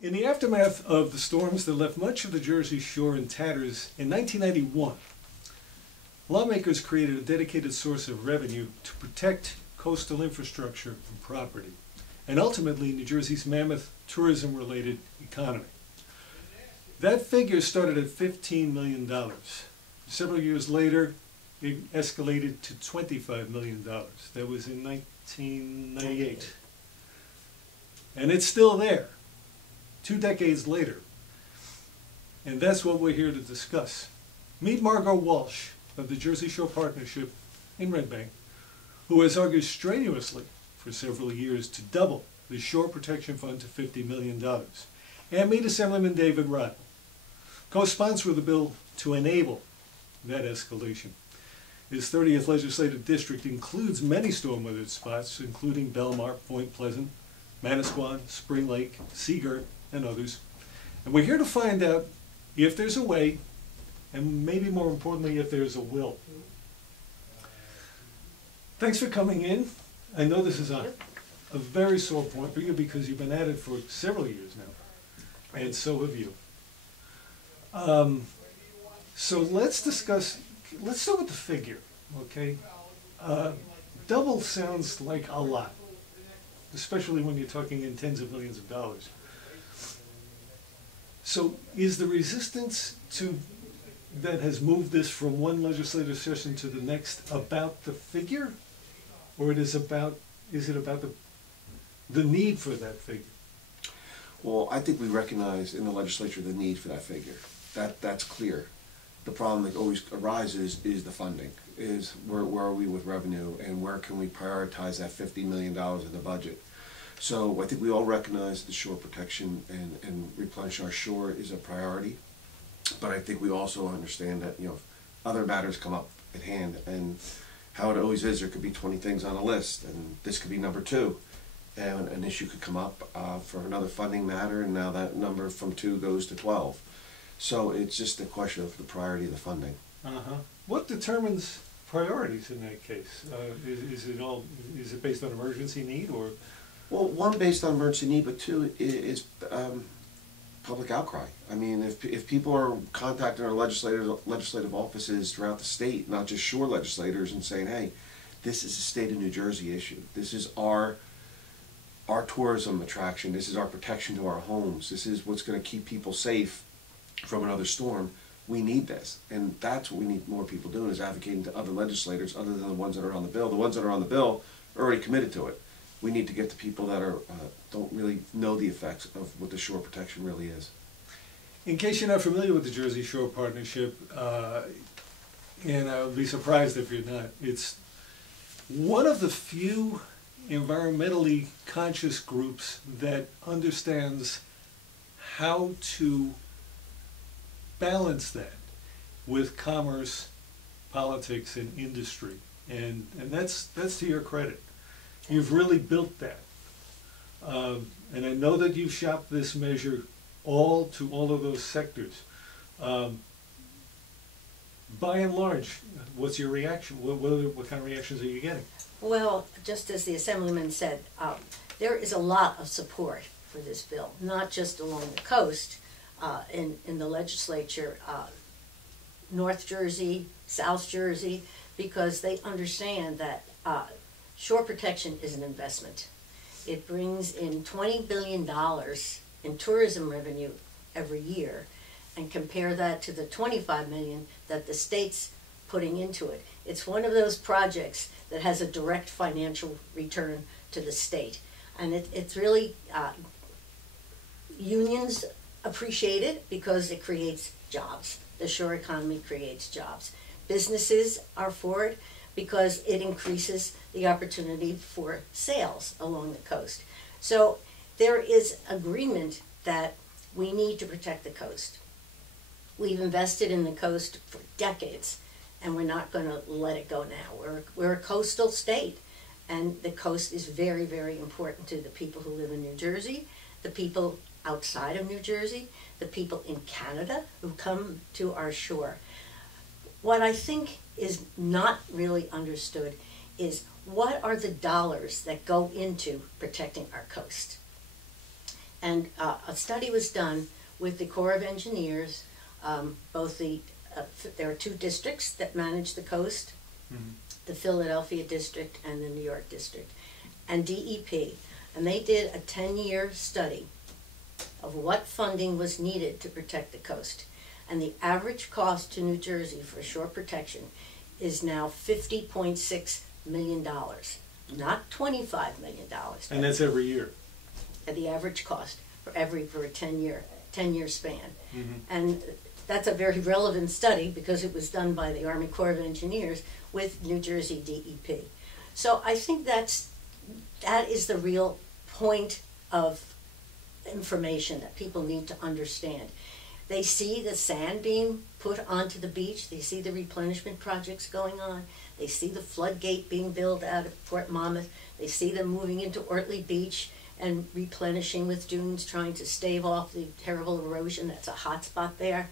In the aftermath of the storms that left much of the Jersey Shore in tatters in 1991, lawmakers created a dedicated source of revenue to protect coastal infrastructure and property, and ultimately New Jersey's mammoth tourism-related economy. That figure started at $15 million. Several years later, it escalated to $25 million. That was in 1998. And it's still there, 2 decades later. And that's what we're here to discuss. Meet Margot Walsh of the Jersey Shore Partnership in Red Bank, who has argued strenuously for several years to double the Shore Protection Fund to $50 million. And meet Assemblyman David Rible, co-sponsor of the bill to enable that escalation. His 30th legislative district includes many storm-weathered spots, including Belmar, Point Pleasant, Manasquan, Spring Lake, Seagirt, and others. And we're here to find out if there's a way, and maybe more importantly, if there's a will. Thanks for coming in. I know this is a very sore point for you because you've been at it for several years now, and so have you. So let's start with the figure, okay? Double sounds like a lot, especially when you're talking in tens of millions of dollars. So is the resistance that has moved this from one legislative session to the next about the figure, or is it about the need for that figure? Well, I think we recognize in the legislature the need for that figure. That's clear. The problem that always arises is the funding. Is where are we with revenue, and where can we prioritize that $50 million in the budget? So I think we all recognize the shore protection and replenish our shore is a priority. But I think we also understand that, other matters come up at hand, and how it always is, there could be 20 things on a list, and this could be number 2. And an issue could come up for another funding matter, and now that number from 2 goes to 12. So it's just a question of the priority of the funding. What determines priorities in that case? Is it based on emergency need, or? Well, one, based on emergency need, but 2 is public outcry. I mean, if people are contacting our legislative offices throughout the state, not just shore legislators, and saying, hey, this is a state of New Jersey issue. This is our tourism attraction. This is our protection to our homes. This is what's going to keep people safe from another storm. We need this, and that's what we need more people doing, is advocating to other legislators other than the ones that are on the bill. The ones that are on the bill are already committed to it. We need to get to people that don't really know the effects of what the shore protection really is. In case you're not familiar with the Jersey Shore Partnership, and I'll be surprised if you're not, it's one of the few environmentally conscious groups that understands how to balance that with commerce, politics, and industry, and that's to your credit. You've really built that, and I know that you've shopped this measure all of those sectors. By and large, what's your reaction? What kind of reactions are you getting? Well, just as the Assemblyman said, there is a lot of support for this bill, not just along the coast, in the legislature, North Jersey, South Jersey, because they understand that shore protection is an investment. It brings in $20 billion in tourism revenue every year, and compare that to the $25 million that the state's putting into it. It's one of those projects that has a direct financial return to the state, and it's really unions appreciate it because it creates jobs. The shore economy creates jobs. Businesses are for it because it increases the opportunity for sales along the coast. So there is agreement that we need to protect the coast. We've invested in the coast for decades, and we're not going to let it go now. We're a coastal state, and the coast is very, very important to the people who live in New Jersey, the people outside of New Jersey, the people in Canada who come to our shore. What I think is not really understood is what are the dollars that go into protecting our coast. And a study was done with the Corps of Engineers, both there are two districts that manage the coast, the Philadelphia district and the New York district, and DEP. And they did a 10-year study of what funding was needed to protect the coast. And the average cost to New Jersey for shore protection is now $50.6 million, not $25 million. And that's every year. At the average cost for a 10-year span. And that's a very relevant study because it was done by the Army Corps of Engineers with New Jersey DEP. So I think that is the real point of information that people need to understand. They see the sand being put onto the beach, they see the replenishment projects going on, they see the floodgate being built out of Port Monmouth, they see them moving into Ortley Beach and replenishing with dunes, trying to stave off the terrible erosion that's a hot spot there.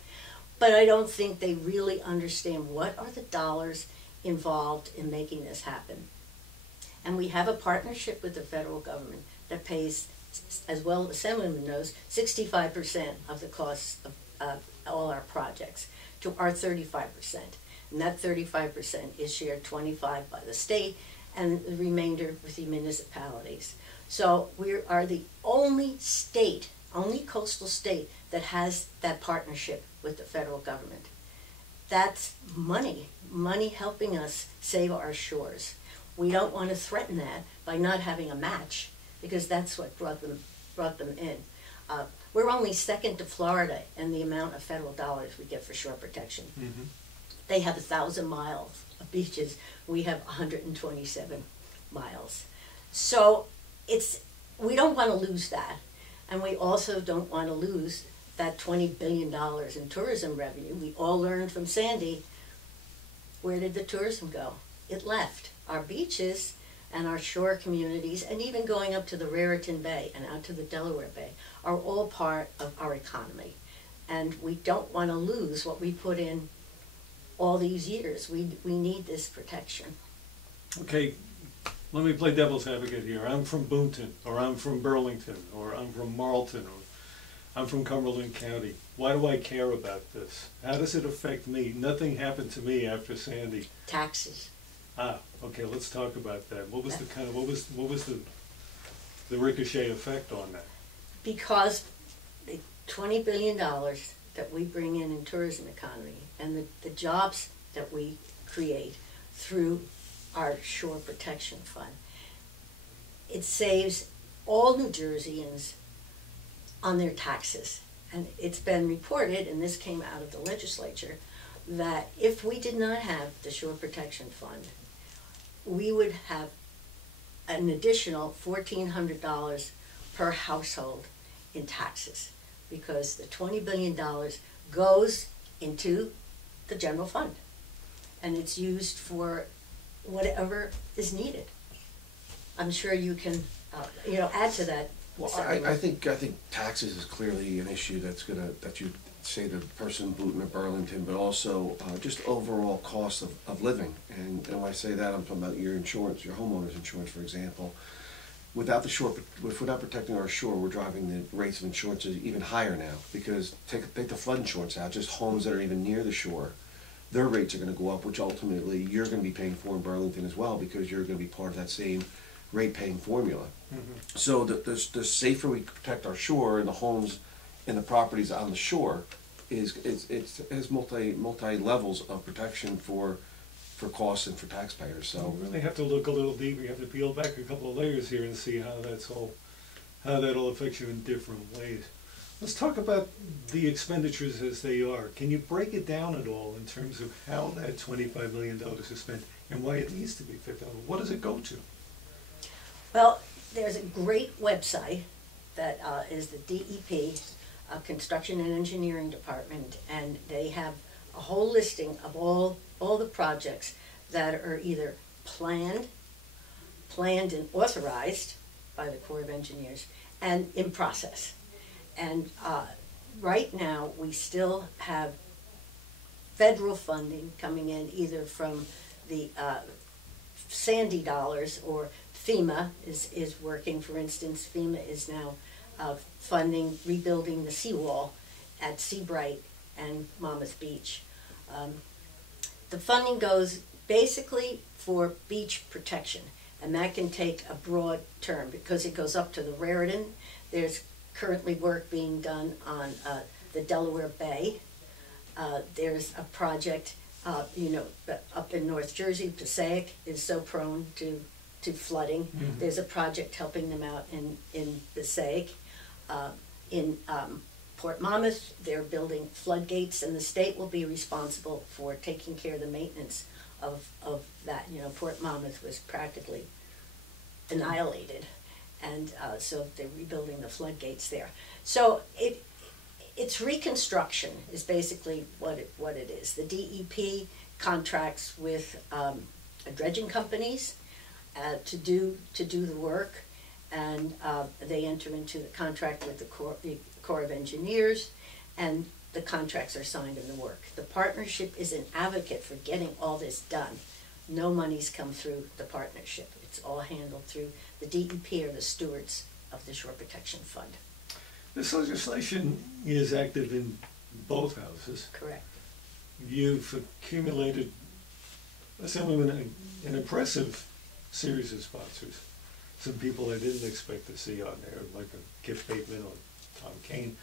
But I don't think they really understand what are the dollars involved in making this happen. And we have a partnership with the federal government that pays, as well as the Assemblyman knows, 65% of the costs of all our projects to our 35%. And that 35% is shared 25% by the state and the remainder with the municipalities. So we are the only state, only coastal state that has that partnership with the federal government. That's money helping us save our shores. We don't want to threaten that by not having a match, because that's what brought them in. We're only second to Florida in the amount of federal dollars we get for shore protection. They have 1,000 miles of beaches. We have 127 miles. So we don't want to lose that. And we also don't want to lose that $20 billion in tourism revenue. We all learned from Sandy, where did the tourism go? It left. Our beaches and our shore communities, and even going up to the Raritan Bay and out to the Delaware Bay, are all part of our economy. And we don't want to lose what we put in all these years. We need this protection. Okay, let me play devil's advocate here. I'm from Boonton, or I'm from Burlington, or I'm from Marlton, or I'm from Cumberland County. Why do I care about this? How does it affect me? Nothing happened to me after Sandy. Taxes. Okay, let's talk about that. What was the ricochet effect on that? Because the $20 billion that we bring in tourism economy and the jobs that we create through our shore protection fund, it saves all New Jerseyans on their taxes. And it's been reported, and this came out of the legislature, that if we did not have the shore protection fund, we would have an additional $1,400 per household in taxes, because the $20 billion goes into the general fund, and it's used for whatever is needed. I'm sure you can, add to that. Well, I think taxes is clearly an issue that you say the person in Boonton or Burlington, but also just overall cost of living. And when I say that, I'm talking about your insurance, your homeowner's insurance, for example. Without if we're not protecting our shore, we're driving the rates of insurance even higher now, because take the flood insurance out, just homes that are even near the shore, their rates are going to go up, which ultimately you're going to be paying for in Burlington as well, because you're going to be part of that same rate paying formula. So the safer we protect our shore and the homes and the properties on the shore is multi levels of protection for costs and for taxpayers. So we really have to look a little deeper. You have to peel back a couple of layers here and see how that all affects you in different ways. Let's talk about the expenditures as they are. Can you break it down at all in terms of how that $25 million is spent and why it needs to be $50? What does it go to? Well, there's a great website that is the DEP, Construction and Engineering Department, and they have a whole listing of all the projects that are either planned and authorized by the Corps of Engineers, and in process. And right now, we still have federal funding coming in either from the Sandy dollars, or FEMA is working. For instance, FEMA is now funding rebuilding the seawall at Seabright and Monmouth Beach. The funding goes basically for beach protection, and that can take a broad term because it goes up to the Raritan. There's currently work being done on the Delaware Bay. There's a project, up in North Jersey. Passaic is so prone to flooding. Mm-hmm. There's a project helping them out in Passaic. In Port Monmouth, they're building floodgates, and the state will be responsible for taking care of the maintenance of that. Port Monmouth was practically annihilated, and so they're rebuilding the floodgates there. So it's reconstruction is basically what it is. The DEP contracts with dredging companies to do the work, and they enter into the contract with the Corps of Engineers, and the contracts are signed and the work. The partnership is an advocate for getting all this done. No money's come through the partnership. It's all handled through the DEP, or the stewards of the Shore Protection Fund. This legislation is active in both houses. Correct. You've accumulated, Assemblyman, an impressive series of sponsors. Some people I didn't expect to see on there, like a Kip Bateman or Tom Kane.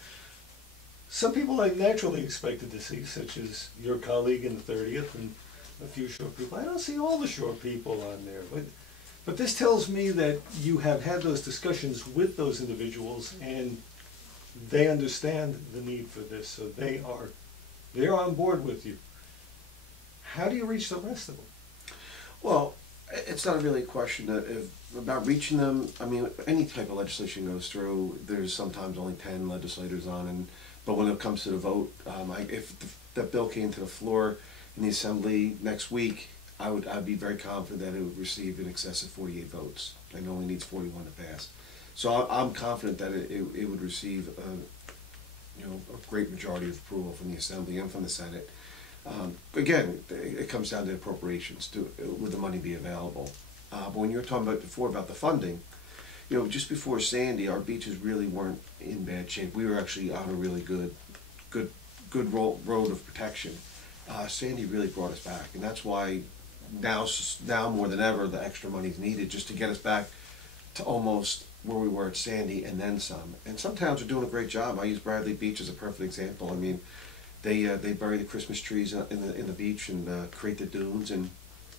Some people I naturally expected to see, such as your colleague in the 30th and a few Shore people. I don't see all the Shore people on there, but this tells me that you have had those discussions with those individuals, and they understand the need for this, so they're on board with you. How do you reach the rest of them? Well, it's not really a question about reaching them. I mean, any type of legislation goes through, there's sometimes only 10 legislators on, but when it comes to the vote, if that bill came to the floor in the Assembly next week, I'd be very confident that it would receive in excess of 48 votes. It only needs 41 to pass. So I'm confident that it would receive a great majority of approval from the Assembly and from the Senate. Again, it comes down to appropriations. Would the money be available? But when you were talking about before about the funding, just before Sandy, our beaches really weren't in bad shape. We were actually on a really good road of protection. Sandy really brought us back, and that's why now more than ever the extra money is needed just to get us back to almost where we were at Sandy and then some. And some towns are doing a great job. I use Bradley Beach as a perfect example. I mean, they bury the Christmas trees in the beach and create the dunes. And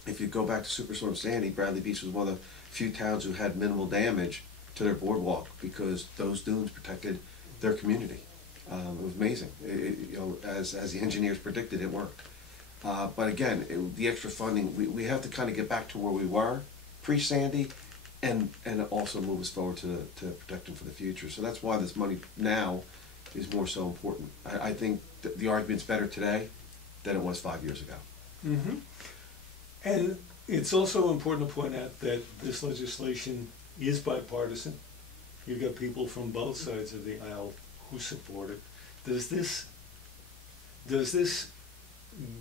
if you go back to Superstorm Sandy, Bradley Beach was one of the few towns who had minimal damage to their boardwalk because those dunes protected their community. It was amazing. As the engineers predicted, it worked. But again, the extra funding, we have to kind of get back to where we were pre-Sandy, and also move us forward to protecting for the future. So that's why this money now is more so important. I think that the argument's better today than it was 5 years ago. Mm-hmm. And it's also important to point out that this legislation is bipartisan. You've got people from both sides of the aisle who support it. Does this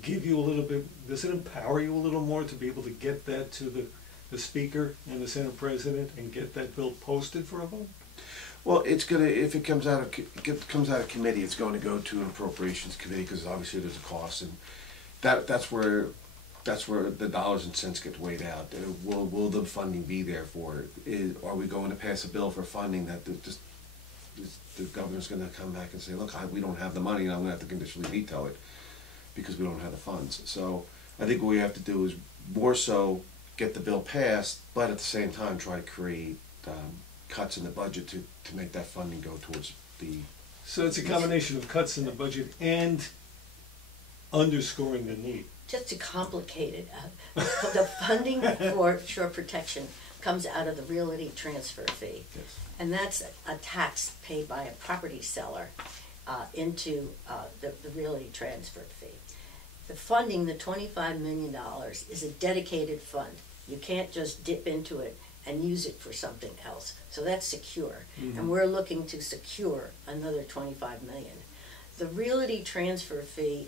give you a little bit, does it empower you a little more to be able to get that to the Speaker and the Senate President and get that bill posted for a vote? Well, it's gonna, if it comes out of committee, it's going to go to an appropriations committee because obviously there's a cost, and that's where the dollars and cents get weighed out. Will the funding be there for it? Are we going to pass a bill for funding that the governor's going to come back and say, look, we don't have the money, and I'm going to have to conditionally veto it because we don't have the funds. So I think what we have to do is more so get the bill passed, but at the same time try to create cuts in the budget to make that funding go towards the... So it's a combination of cuts in the budget and underscoring the need. Just to complicate it, the funding for shore protection comes out of the realty transfer fee. Yes. And that's a tax paid by a property seller into the realty transfer fee. The funding, the $25 million, is a dedicated fund. You can't just dip into it and use it for something else. So that's secure. Mm-hmm. And we're looking to secure another $25 million. The realty transfer fee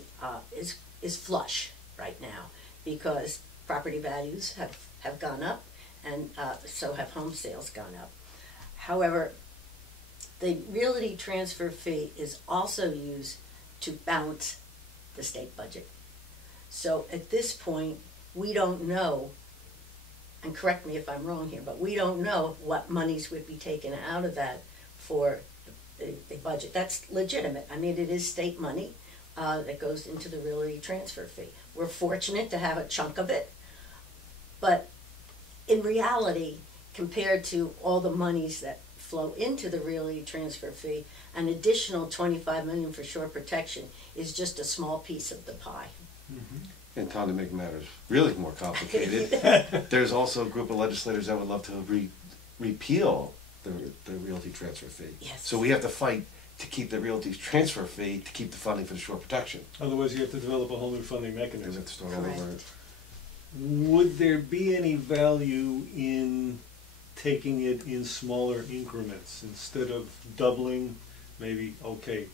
is flush right now because property values have gone up, and so have home sales gone up. However, The realty transfer fee is also used to balance the state budget. So at this point, we don't know, and correct me if I'm wrong here, but we don't know what monies would be taken out of that for the budget. That's legitimate. I mean, it is state money that goes into the realty transfer fee. We're fortunate to have a chunk of it, but in reality, compared to all the monies that flow into the realty transfer fee, an additional $25 million for shore protection is just a small piece of the pie. And Tom, to make matters really more complicated, there's also a group of legislators that would love to repeal the realty transfer fee. Yes. So we have to fight to keep the realty transfer fee, to keep the funding for the shore protection. Otherwise, you have to develop a whole new funding We mechanism. have to start all Correct. over. Would there be any value in taking it in smaller increments instead of doubling, maybe, okay,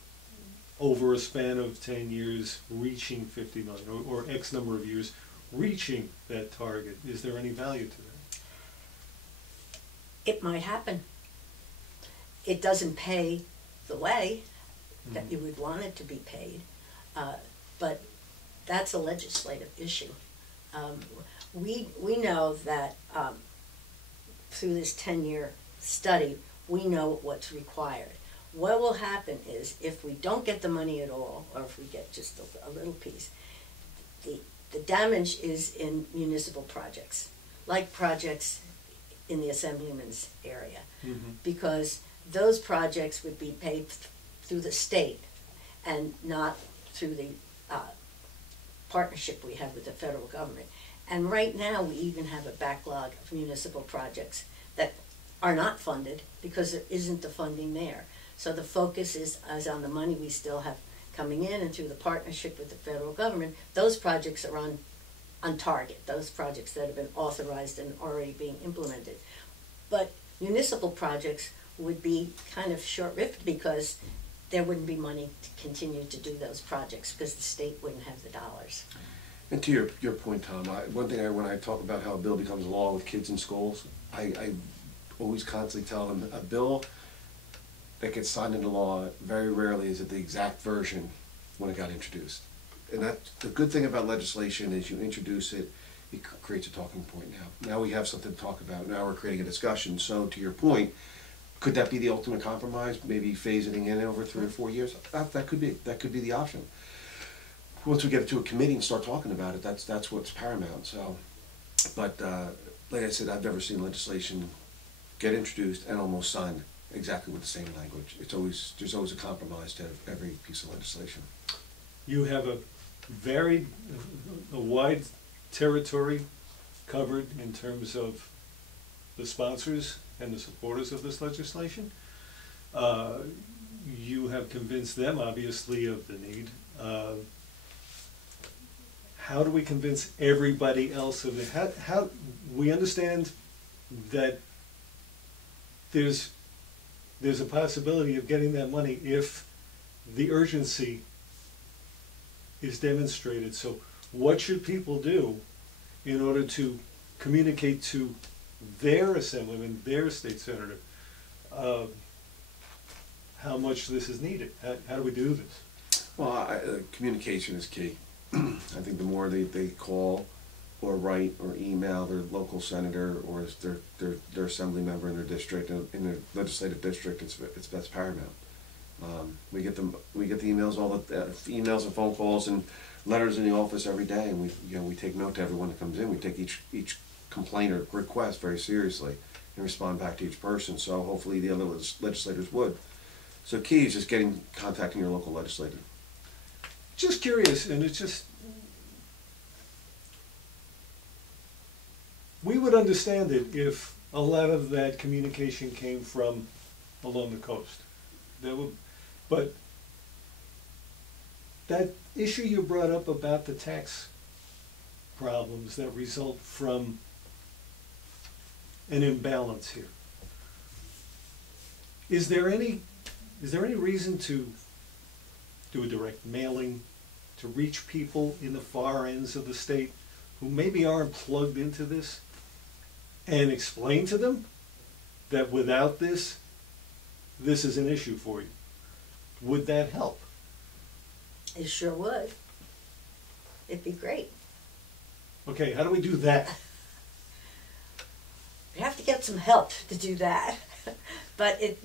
over a span of 10 years, reaching 50 million, or X number of years, reaching that target? Is there any value to that? It might happen. It doesn't pay the way that you would want it to be paid, but that's a legislative issue. We know that through this 10-year study, we know what's required. What will happen is if we don't get the money at all, or if we get just a little piece, the damage is in municipal projects, like projects in the Assemblyman's area, because those projects would be paid through the state and not through the partnership we have with the federal government. And right now, we even have a backlog of municipal projects that are not funded because there isn't the funding there. So the focus is on the money we still have coming in, and through the partnership with the federal government, those projects are on target, those projects that have been authorized and already being implemented. But municipal projects would be kind of short-lived because there wouldn't be money to continue to do those projects because the state wouldn't have the dollars. And to your point, Tom, one thing when I talk about how a bill becomes law with kids in schools, I always constantly tell them a bill that gets signed into law very rarely is it the exact version when it got introduced. And that the good thing about legislation is you introduce it, it creates a talking point now. Now we have something to talk about. Now we're creating a discussion. So to your point, could that be the ultimate compromise? Maybe phasing in over 3 or 4 years? That could be the option. Once we get it to a committee and start talking about it, that's what's paramount. So, but like I said, I've never seen legislation get introduced and almost signed exactly with the same language. There's always a compromise to every piece of legislation. You have a wide territory covered in terms of the sponsors and the supporters of this legislation. You have convinced them, obviously, of the need. How do we convince everybody else of it? How we understand that there's a possibility of getting that money if the urgency is demonstrated. So what should people do in order to communicate to their assemblyman, their state senator, how much this is needed? How do we do this? Well, communication is key. I think the more they call or write or email their local senator or their assembly member in their district, in their legislative district, that's paramount. We get the emails, all the emails and phone calls and letters in the office every day, and we take note to everyone that comes in. We take each complaint or request very seriously and respond back to each person. So hopefully the other legislators would. So key is just contacting your local legislator. Just curious, and it's just, we would understand it if a lot of that communication came from along the coast. But that issue you brought up about the tax problems that result from an imbalance here, is there any reason to do a direct mailing to reach people in the far ends of the state who maybe aren't plugged into this and explain to them that without this, this is an issue for you. Would that help? It sure would. It'd be great. Okay, how do we do that? We have to get some help to do that. But it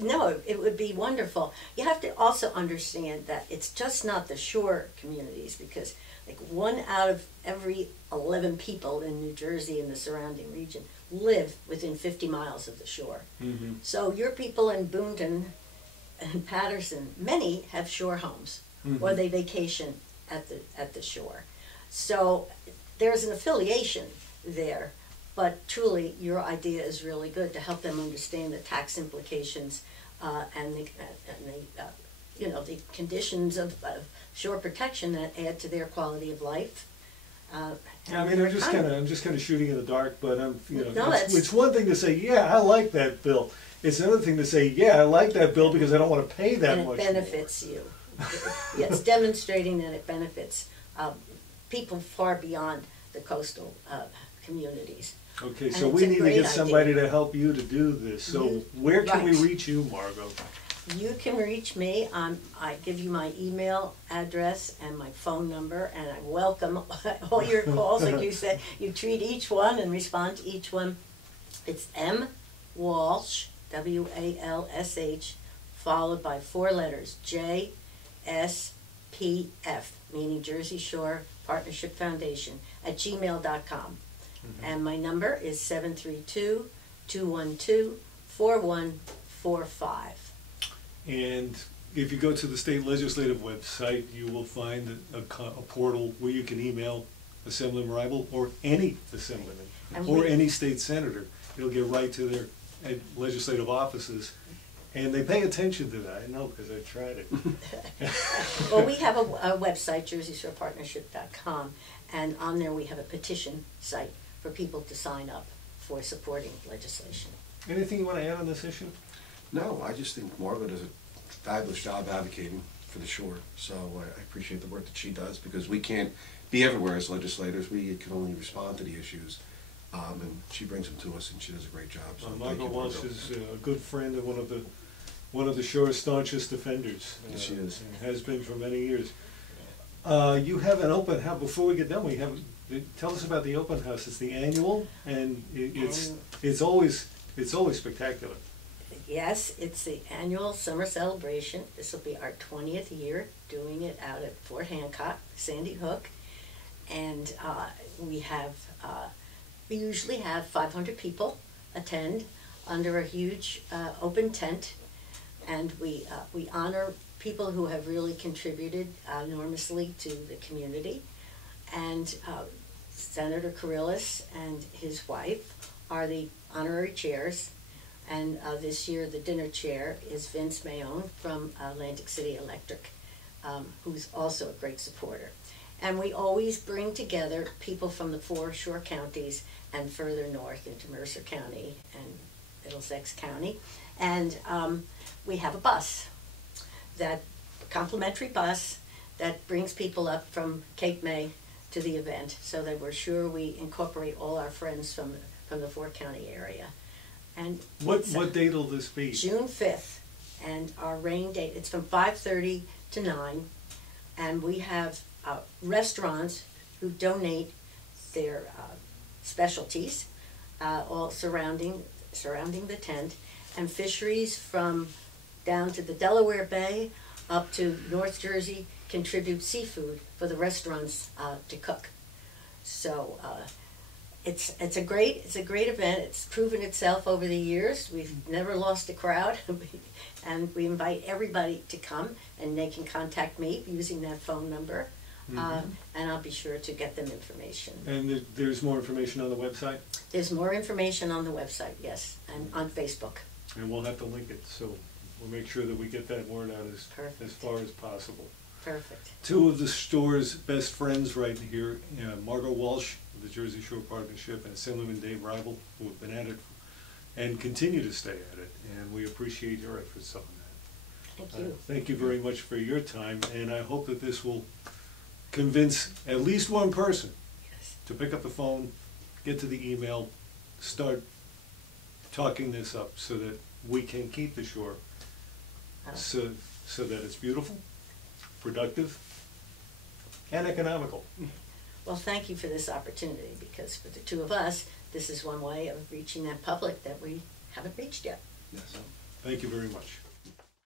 would be wonderful. You have to also understand that it's just not the shore communities, because like 1 out of every 11 people in New Jersey and the surrounding region live within 50 miles of the shore. Mm-hmm. So your people in Boonton and Patterson, many have shore homes, Mm-hmm. or they vacation at the shore. So there's an affiliation there, but truly your idea is really good to help them understand the tax implications and the conditions of shore protection that add to their quality of life. I mean, I'm just kind of shooting in the dark, but No, it's one thing to say, yeah, I like that bill. It's another thing to say, yeah, I like that bill because I don't want to pay that and much it benefits you. Yeah, it's demonstrating that it benefits people far beyond the coastal communities. more. Okay, And so it's we a need to great get somebody idea. to help you to do this. So You- where can we right. reach you, Margot? You can reach me. I give you my email address and my phone number, and I welcome all your calls. Like you said, you treat each one and respond to each one. It's M. Walsh, W-A-L-S-H, followed by 4 letters, J-S-P-F, meaning Jersey Shore Partnership Foundation, at gmail.com. And my number is 732-212-4145. And if you go to the state legislative website, you will find a portal where you can email Assemblyman Rible or any assemblyman And or we- any state senator. It'll get right to their legislative offices. And they pay attention to that, I know, because I tried it. Well, we have a website, jerseyshorepartnership.com, and on there we have a petition site for people to sign up for supporting legislation. Anything you want to add on this issue? No, I just think Margot does a fabulous job advocating for the shore. So I appreciate the work that she does, because we can't be everywhere as legislators. We can only respond to the issues. And she brings them to us, and she does a great job. So thank Margot you, Walsh Margot. is a good friend and one of the shore's staunchest defenders. Yes, she is. And has been for many years. You have an open house. Before we get done, tell us about the open house. It's the annual, and it's always spectacular. Yes, it's the annual summer celebration. This will be our 20th year doing it out at Fort Hancock, Sandy Hook. And we usually have 500 people attend under a huge open tent. And we honor people who have really contributed enormously to the community. And Senator Carrillis and his wife are the honorary chairs. And this year, the dinner chair is Vince Mayone from Atlantic City Electric, who's also a great supporter. And we always bring together people from the 4 shore counties and further north into Mercer County and Middlesex County. And we have a bus, a complimentary bus that brings people up from Cape May to the event, so that we're sure we incorporate all our friends from the 4 county area. And What date will this be? June 5th, and our rain date, it's from 5:30 to 9, and we have restaurants who donate their specialties, all surrounding the tent, and fisheries from down to the Delaware Bay up to North Jersey contribute seafood for the restaurants to cook. So it's a great event. It's proven itself over the years. We've never lost a crowd, and we invite everybody to come, and they can contact me using that phone number, and I'll be sure to get them information. And there's more information on the website? There's more information on the website, yes, and on Facebook. And we'll have to link it, so we'll make sure that we get that word out as Perfect. far as possible. Perfect. 2 of the store's best friends right here, Margot Walsh of the Jersey Shore Partnership and Assemblyman Dave Rible, who have been at it and continue to stay at it, and we appreciate your efforts on that. Thank you. Thank you very much for your time, and I hope that this will convince at least one person Yes. to pick up the phone, get to the email, start talking this up so that we can keep the shore so that it's beautiful, productive, and economical. Well, thank you for this opportunity, because for the two of us, this is one way of reaching that public that we haven't reached yet. Yes. Thank you very much.